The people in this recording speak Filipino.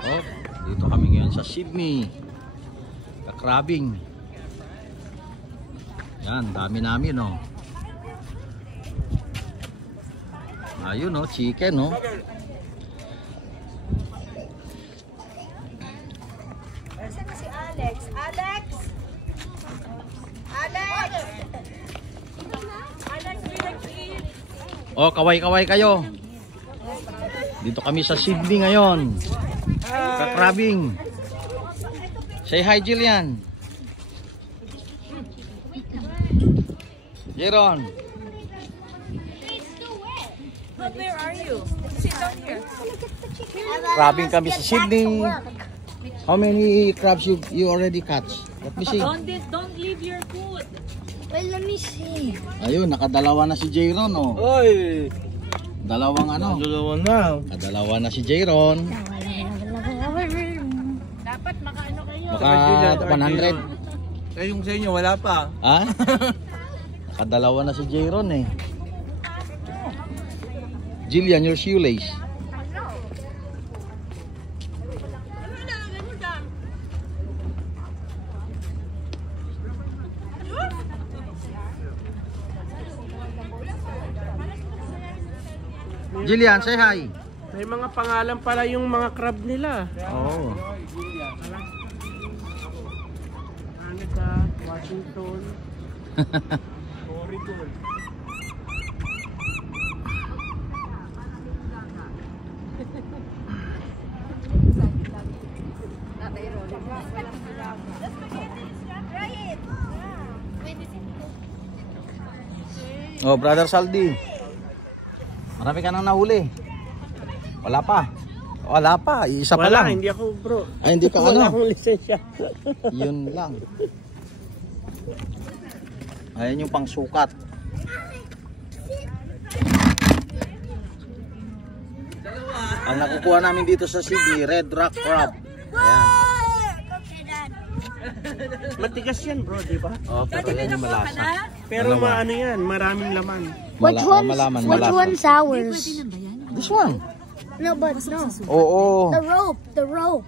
Oh, dito kami ngayon sa Sydney. Kakrabing. Yan, dami namin, oh. Ayun, oh, chicken, oh. Saan si Alex? Alex! Alex! Alex, we like to eat. Oh, kaway-kaway kayo. Dito kami sa Sydney ngayon. Kakrabing. Say hi, Jillian. Jeron. But where are you? Sit down here. Crabbing kami sa Sydney. How many crabs you already catch? Let me see. Don't leave your food. Wait, let me see. Ayun, nakadalawa na si Jeron, oh. Oy! Dalawang ano? Dalawa na. Nakadalawa na si Jeron. Dapat makaano kayo. Baka 100. Eh, yung sa inyo, wala pa. Ha? Nakadalawa na si Jeron, eh. Jillian, your shoelace. Jillian, say hi. May mga pangalan pala yung mga crab nila. Oh. Canada, Washington, Oregon. Oh, Brother Saldi. Marami ka nang nahuli. Wala pa. Wala pa, isa pa Wala, lang. hindi ako bro. Ay, hindi ka Wala ano. akong lisensya. Yun lang. Ayan yung pangsukat. Ang nakukuha namin dito sa Sydney, red rock crab. Ayan. Matigas yan bro, di ba? Oh, pero yan yung malasa. Pero Dalawa. maano yan, maraming laman. Which one's, malaman, which malasa. one's ours? This one. No, but no. Oo. The rope, the rope.